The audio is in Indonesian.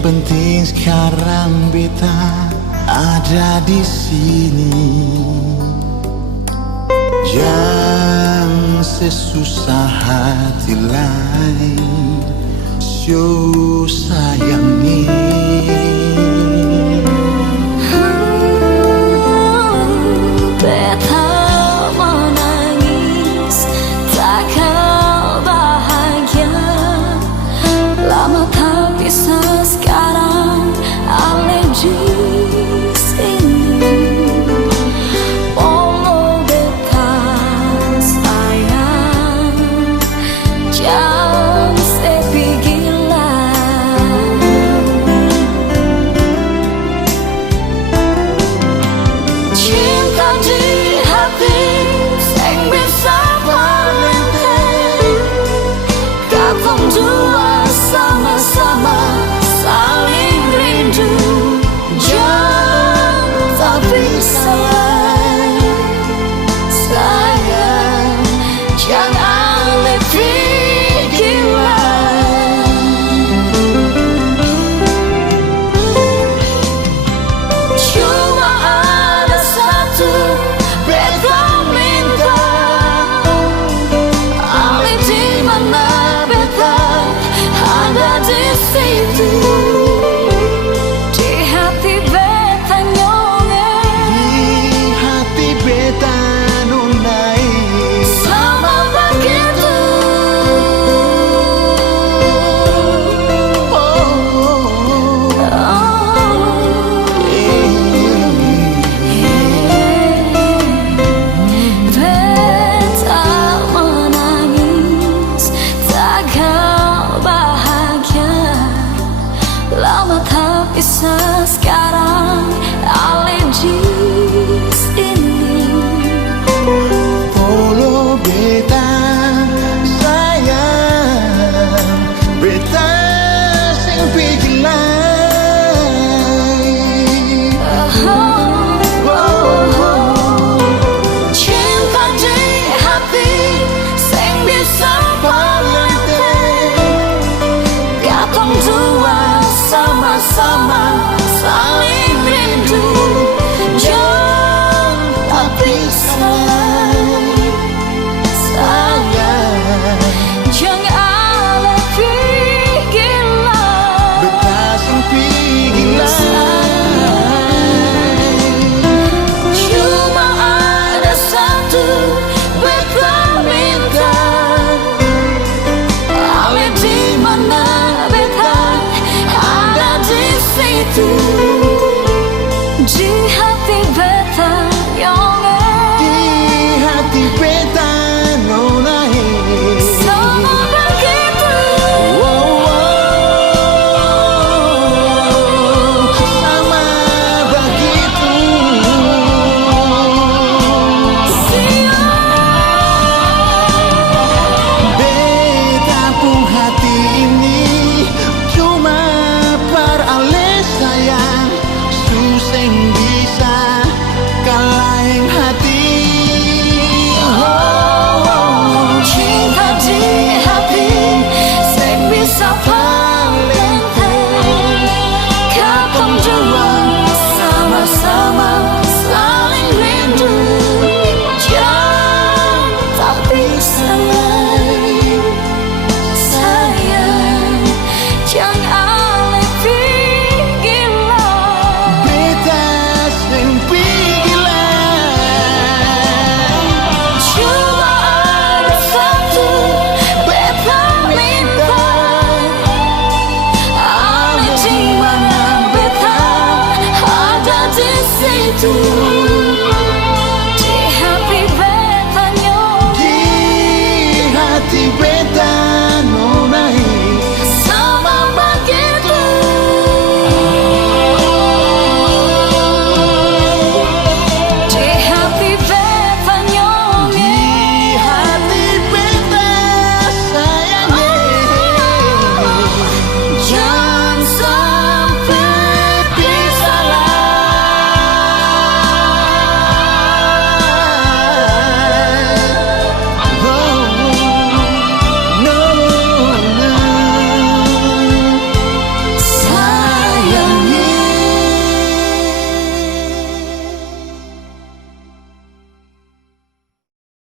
penting sekarang beta ada di sini. Jang sesusah hati lain sayangi. Beta menangis tagal bahagia. Lama tapisah sekarang ale disini. Polo beta sayang Jang pigi. Cinta di hati, seng bisa parlente. Katong dua sama-sama saling rindu. Jang tapisah sayang, jangan lebih cuma ada satu beta minta. Ale dimana beta ada di situ. Di hati beta nyongeng, Di hati beta nunai. sama begitu. Beta menangis tagal bahagia. Lama tapisah sekarang ale disini. Polo beta sayang, beta seng pigi lain. Cinta di hati, seng bisa parlente. Katong dua sama-sama saling rindu. Jang tapisah sayang, jangan lebih gila. Beta seng pigi lain. Cuma ada satu beta minta. Ale dimana beta ada di situ.